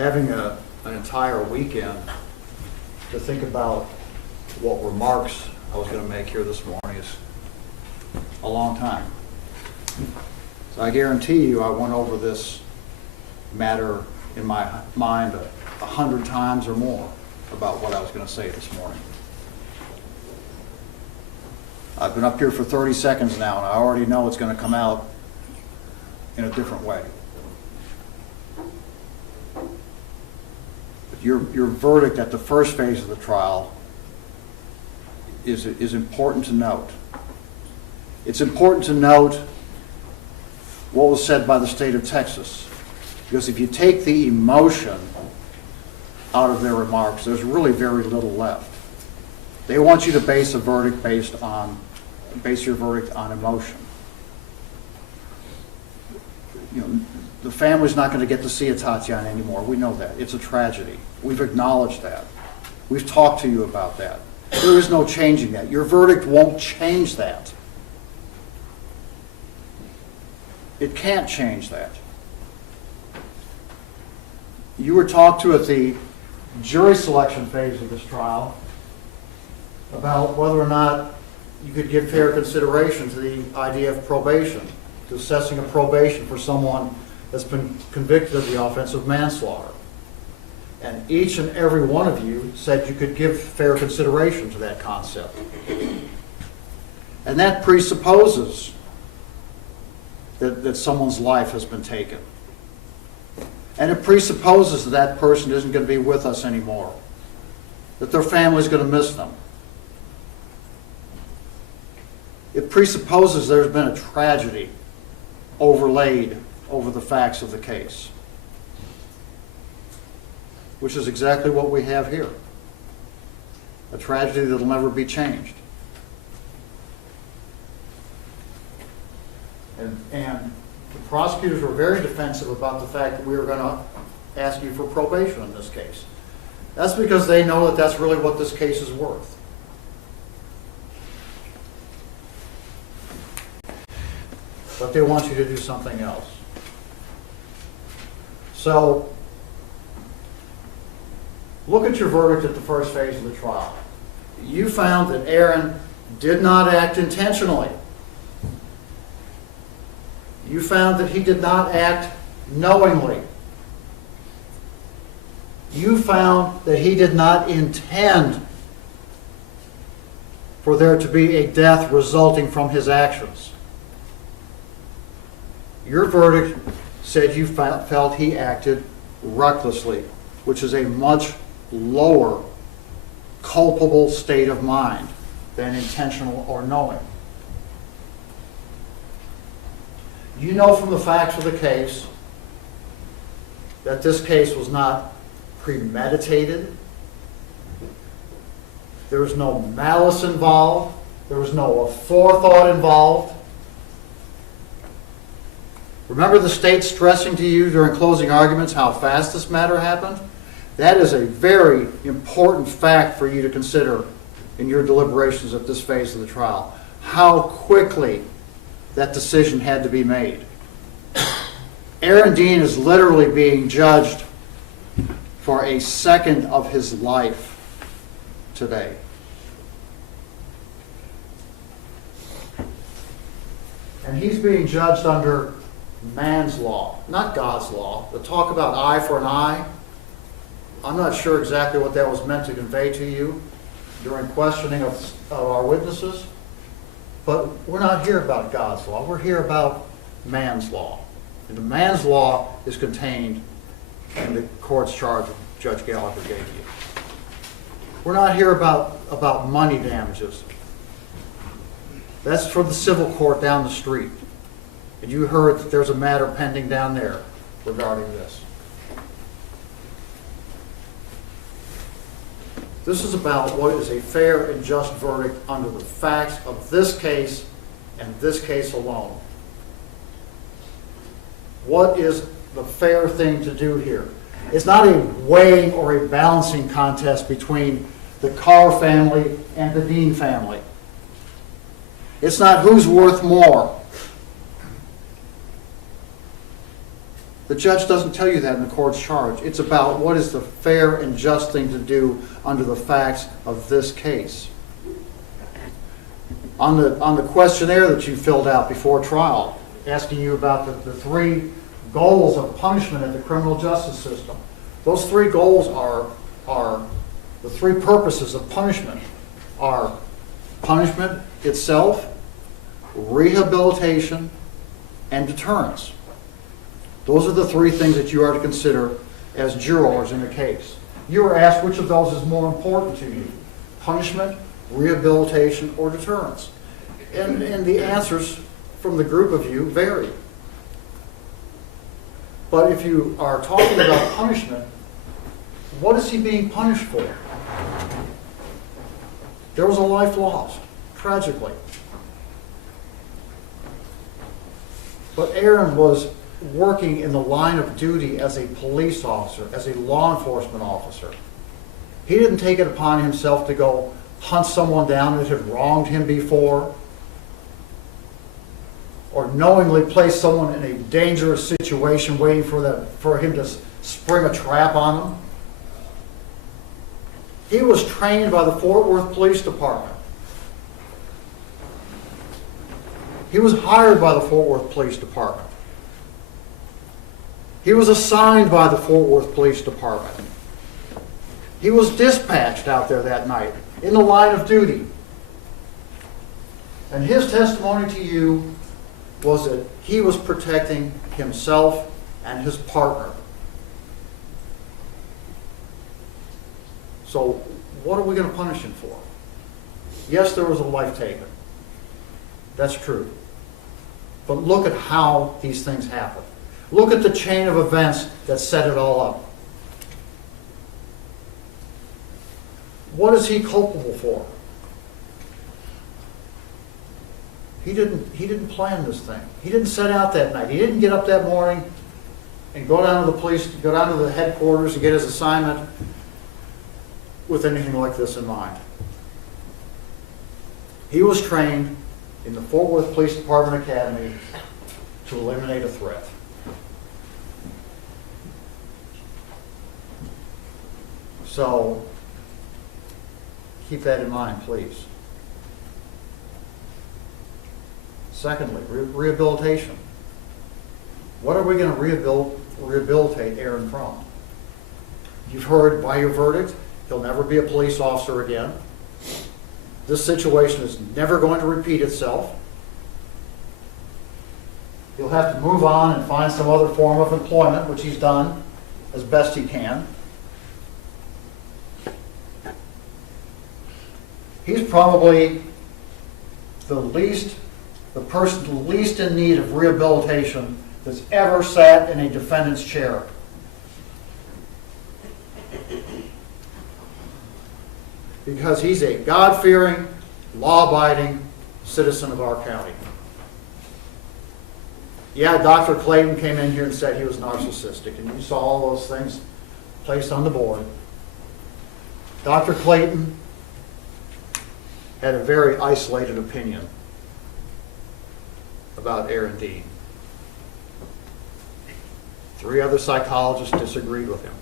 having an entire weekend to think about what remarks I was going to make here this morning is a long time. So I guarantee you I went over this matter in my mind 100 times or more about what I was going to say this morning. I've been up here for 30 seconds now, and I already know it's going to come out in a different way. But your verdict at the first phase of the trial is important to note. It's important to note what was said by the state of Texas, because if you take the emotion out of their remarks, there's really very little left. They want you to base your verdict on emotion. You know, the family's not going to get to see Tatiana anymore. We know that. It's a tragedy. We've acknowledged that. We've talked to you about that. There is no changing that. Your verdict won't change that. It can't change that. You were talked to at the jury selection phase of this trial about whether or not you could give fair consideration to the idea of probation, to assessing a probation for someone that's been convicted of the offense of manslaughter. And each and every one of you said you could give fair consideration to that concept. And that presupposes that someone's life has been taken. And it presupposes that that person isn't going to be with us anymore, that their family's going to miss them. It presupposes there's been a tragedy overlaid over the facts of the case, which is exactly what we have here. A tragedy that'll never be changed. And the prosecutors were very defensive about the fact that we were going to ask you for probation in this case. That's because they know that that's really what this case is worth. But they want you to do something else. So, look at your verdict at the first phase of the trial. You found that Aaron did not act intentionally. You found that he did not act knowingly. You found that he did not intend for there to be a death resulting from his actions. Your verdict said you felt he acted recklessly, which is a much lower culpable state of mind than intentional or knowing. You know from the facts of the case that this case was not premeditated. There was no malice involved. There was no forethought involved. Remember the state stressing to you during closing arguments how fast this matter happened? That is a very important fact for you to consider in your deliberations at this phase of the trial. How quickly that decision had to be made. Aaron Dean is literally being judged for a second of his life today. And he's being judged under man's law, not God's law. The talk about eye for an eye, I'm not sure exactly what that was meant to convey to you during questioning of our witnesses, but we're not here about God's law. We're here about man's law. And the man's law is contained in the court's charge Judge Gallagher gave you. We're not here about money damages. That's for the civil court down the street. And you heard that there's a matter pending down there regarding this. This is about what is a fair and just verdict under the facts of this case and this case alone. What is the fair thing to do here? It's not a weighing or a balancing contest between the Carr family and the Dean family. It's not who's worth more. The judge doesn't tell you that in the court's charge. It's about what is the fair and just thing to do under the facts of this case. On the questionnaire that you filled out before trial, asking you about the three goals of punishment in the criminal justice system. Those three goals are the three purposes of punishment are punishment itself, rehabilitation, and deterrence. Those are the three things that you are to consider as jurors in a case. You are asked which of those is more important to you, punishment, rehabilitation, or deterrence. And the answers from the group of you vary. But if you are talking about punishment, what is he being punished for? There was a life lost, tragically. But Aaron was working in the line of duty as a police officer, as a law enforcement officer. He didn't take it upon himself to go hunt someone down that had wronged him before, or knowingly place someone in a dangerous situation waiting for him to spring a trap on them. He was trained by the Fort Worth Police Department. He was hired by the Fort Worth Police Department. He was assigned by the Fort Worth Police Department. He was dispatched out there that night in the line of duty. And his testimony to you was that he was protecting himself and his partner. So what are we going to punish him for? Yes, there was a life taken. That's true. But look at how these things happen. Look at the chain of events that set it all up. What is he culpable for? He didn't plan this thing. He didn't set out that night. He didn't get up that morning and go down to the police, go down to the headquarters and get his assignment with anything like this in mind. He was trained in the Fort Worth Police Department Academy to eliminate a threat. So keep that in mind, please. Secondly, rehabilitation. What are we going to rehabilitate Aaron from? You've heard by your verdict, he'll never be a police officer again. This situation is never going to repeat itself. He'll have to move on and find some other form of employment, which he's done as best he can. He's probably the person least in need of rehabilitation that's ever sat in a defendant's chair. Because he's a God-fearing, law-abiding citizen of our county. Yeah, Dr. Clayton came in here and said he was narcissistic, and you saw all those things placed on the board. Dr. Clayton had a very isolated opinion about Aaron Dean. 3 other psychologists disagreed with him.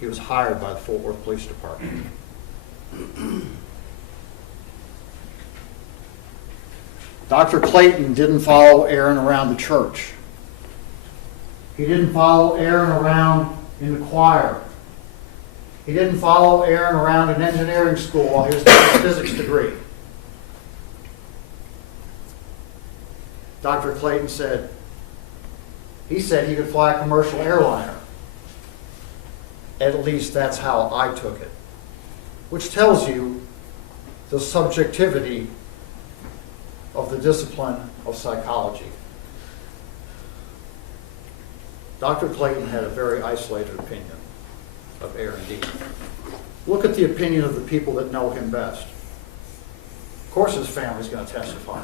He was hired by the Fort Worth Police Department. Dr. Clayton didn't follow Aaron around the church. He didn't follow Aaron around in the choir. He didn't follow Aaron around in engineering school while he was getting his physics degree. Dr. Clayton said he could fly a commercial airliner. At least that's how I took it. Which tells you the subjectivity of the discipline of psychology. Dr. Clayton had a very isolated opinion of Aaron Dean. Look at the opinion of the people that know him best. Of course his family's going to testify.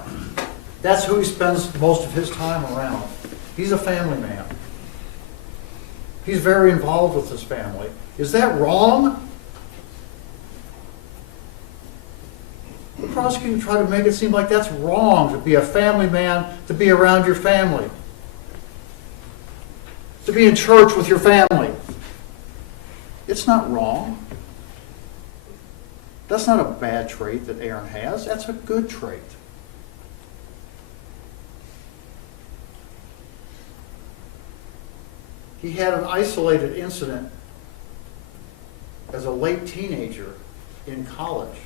That's who he spends most of his time around. He's a family man. He's very involved with his family. Is that wrong? The prosecutor tried to make it seem like that's wrong to be a family man, to be around your family. to be in church with your family. It's not wrong. That's not a bad trait that Aaron has. That's a good trait. He had an isolated incident as a late teenager in college.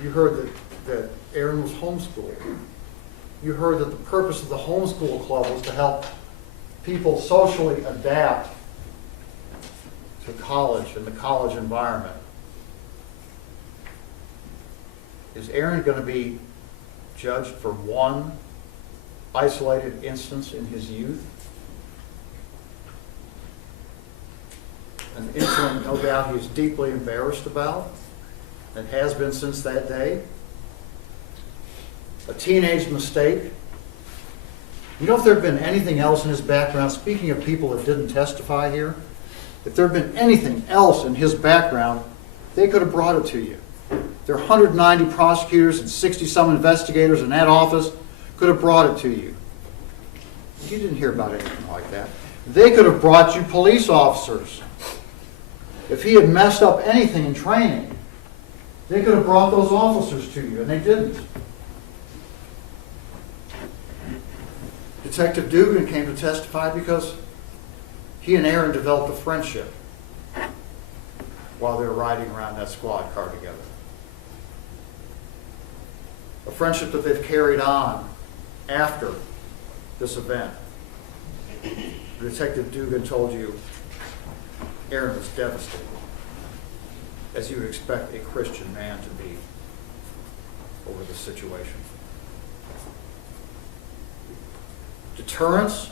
You heard that Aaron was homeschooled. You heard that the purpose of the homeschool club was to help people socially adapt to college and the college environment. Is Aaron going to be judged for one isolated instance in his youth? An incident, no doubt, he is deeply embarrassed about and has been since that day. A teenage mistake. You know, if there had been anything else in his background, speaking of people that didn't testify here, if there had been anything else in his background, they could have brought it to you. There are 190 prosecutors and 60-some investigators in that office could have brought it to you. You didn't hear about anything like that. They could have brought you police officers. If he had messed up anything in training, they could have brought those officers to you, and they didn't. Detective Dugan came to testify because he and Aaron developed a friendship while they were riding around that squad car together. A friendship that they've carried on after this event. Detective Dugan told you Aaron was devastated, as you would expect a Christian man to be over the situation. Deterrence?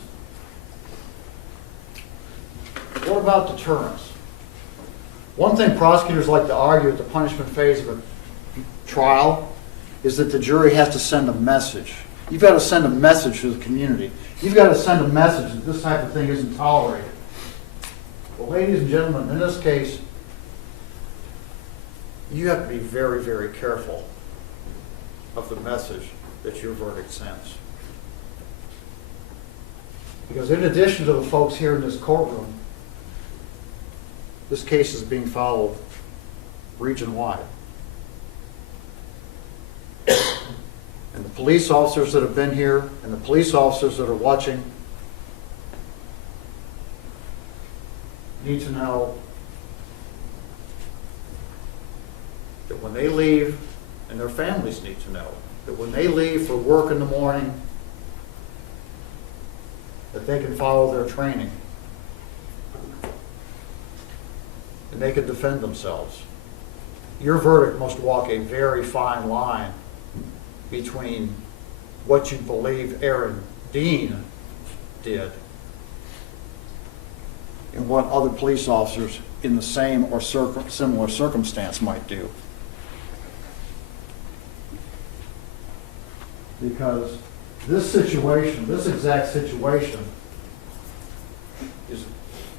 What about deterrence? One thing prosecutors like to argue at the punishment phase of a trial is that the jury has to send a message. You've got to send a message to the community. You've got to send a message that this type of thing isn't tolerated. Well, ladies and gentlemen, in this case, you have to be very, very careful of the message that your verdict sends. Because in addition to the folks here in this courtroom, this case is being followed region-wide. And the police officers that have been here and the police officers that are watching need to know that when they leave, and their families need to know, that when they leave for work in the morning, that they can follow their training and they can defend themselves. Your verdict must walk a very fine line between what you believe Aaron Dean did and what other police officers in the same or similar circumstance might do. Because this situation, this exact situation, is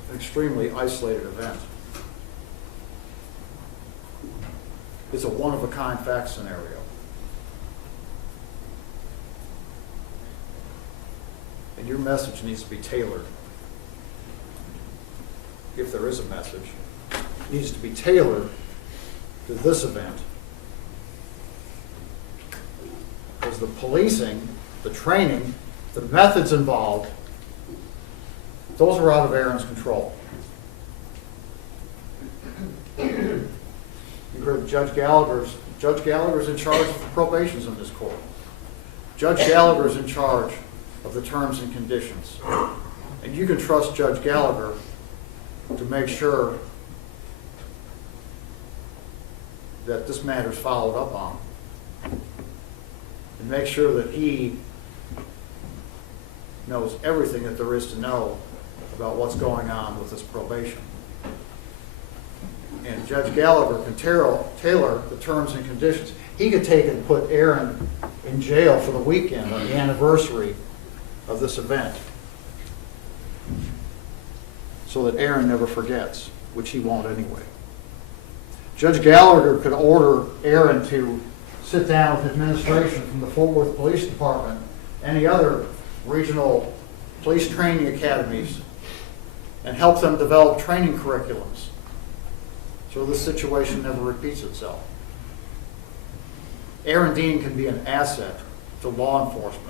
an extremely isolated event. It's a one-of-a-kind fact scenario. And your message needs to be tailored. If there is a message, it needs to be tailored to this event. Because the policing, the training, the methods involved, those are out of Aaron's control. You heard Judge Gallagher's in charge of the probations in this court. Judge Gallagher's in charge of the terms and conditions. And you can trust Judge Gallagher to make sure that this matter is followed up on. And make sure that he knows everything that there is to know about what's going on with this probation. And Judge Gallagher can tailor the terms and conditions. He could take and put Aaron in jail for the weekend on the anniversary of this event so that Aaron never forgets, which he won't anyway. Judge Gallagher could order Aaron to sit down with administration from the Fort Worth Police Department any other regional police training academies and help them develop training curriculums so this situation never repeats itself. Aaron Dean can be an asset to law enforcement.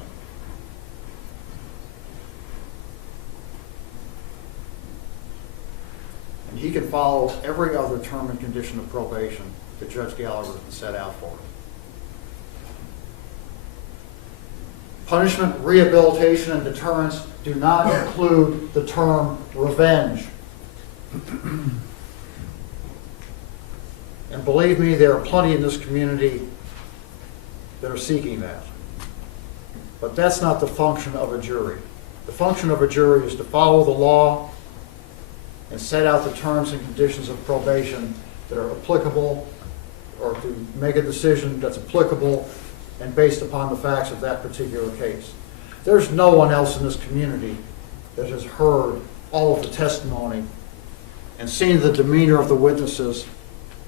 And he can follow every other term and condition of probation that Judge Gallagher has set out for him. Punishment, rehabilitation, and deterrence do not include the term revenge. And believe me, there are plenty in this community that are seeking that. But that's not the function of a jury. The function of a jury is to follow the law and set out the terms and conditions of probation that are applicable, or to make a decision that's applicable and based upon the facts of that particular case. There's no one else in this community that has heard all of the testimony and seen the demeanor of the witnesses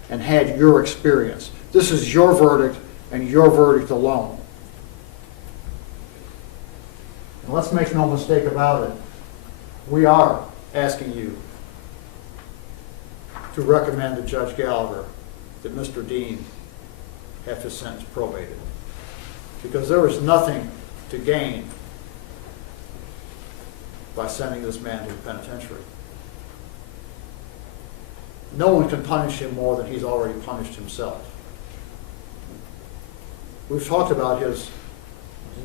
and had your experience. This is your verdict and your verdict alone. And let's make no mistake about it. We are asking you to recommend to Judge Gallagher that Mr. Dean have his sentence probated, because there is nothing to gain by sending this man to the penitentiary. No one can punish him more than he's already punished himself. We've talked about his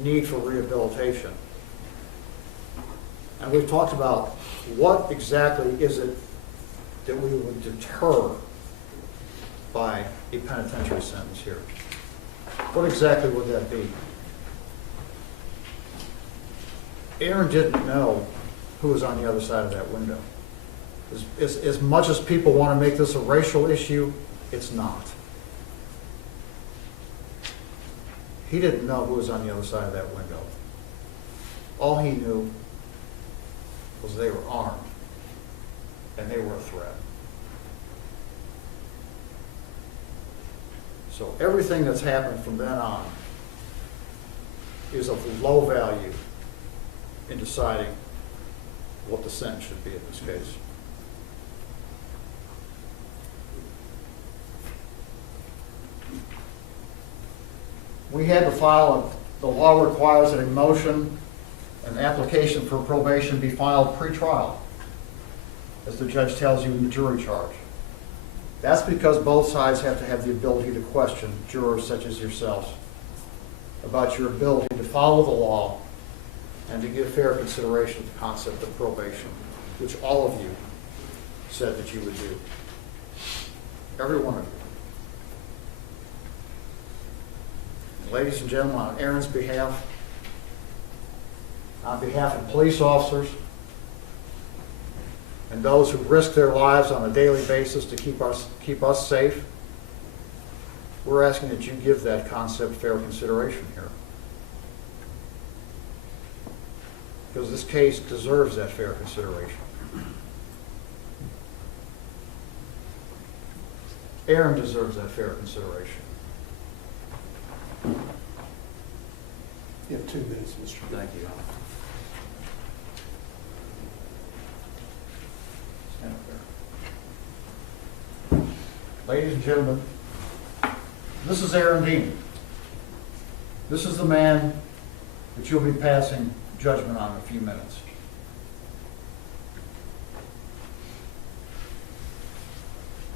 need for rehabilitation. And we've talked about what exactly is it that we would deter by a penitentiary sentence here. What exactly would that be? Aaron didn't know who was on the other side of that window. As much as people want to make this a racial issue, it's not. He didn't know who was on the other side of that window. All he knew was they were armed and they were a threat. So everything that's happened from then on is of low value in deciding what the sentence should be in this case. We had to file, the law requires that a motion, an application for probation be filed pre-trial, as the judge tells you in the jury charge. That's because both sides have to have the ability to question jurors such as yourselves about your ability to follow the law and to give fair consideration to the concept of probation, which all of you said that you would do. Every one of you. Ladies and gentlemen, on Aaron's behalf, on behalf of police officers and those who risk their lives on a daily basis to keep us safe, we're asking that you give that concept fair consideration here. Because this case deserves that fair consideration. Aaron deserves that fair consideration. You have 2 minutes, Mr. Thank you. Stand up there. Ladies and gentlemen, this is Aaron Dean. This is the man that you'll be passing judgment on in a few minutes.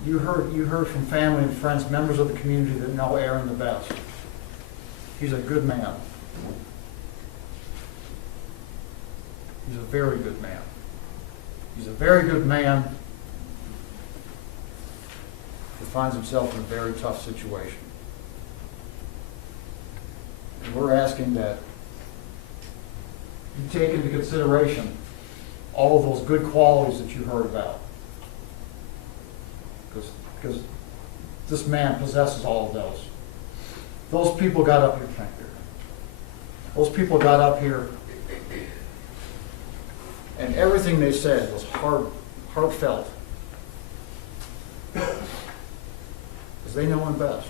You heard from family and friends, members of the community that know Aaron the best. He's a good man. He's a very good man. He's a very good man who finds himself in a very tough situation. And we're asking that you take into consideration all of those good qualities that you heard about. Because this man possesses all of those. Those people got up here, thank you. Those people got up here, and everything they said was heartfelt. Because they know him best.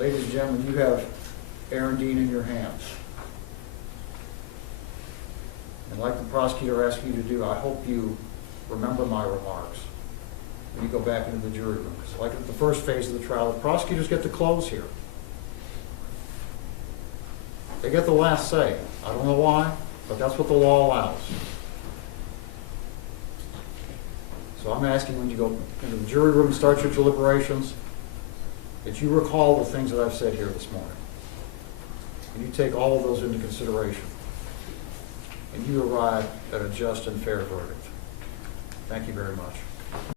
Ladies and gentlemen, you have Aaron Dean in your hands. And like the prosecutor asked you to do, I hope you remember my remarks when you go back into the jury room. Because like at the first phase of the trial, the prosecutors get to close here. They get the last say. I don't know why, but that's what the law allows. So I'm asking when you go into the jury room and start your deliberations, that you recall the things that I've said here this morning. And you take all of those into consideration. And you arrive at a just and fair verdict. Thank you very much.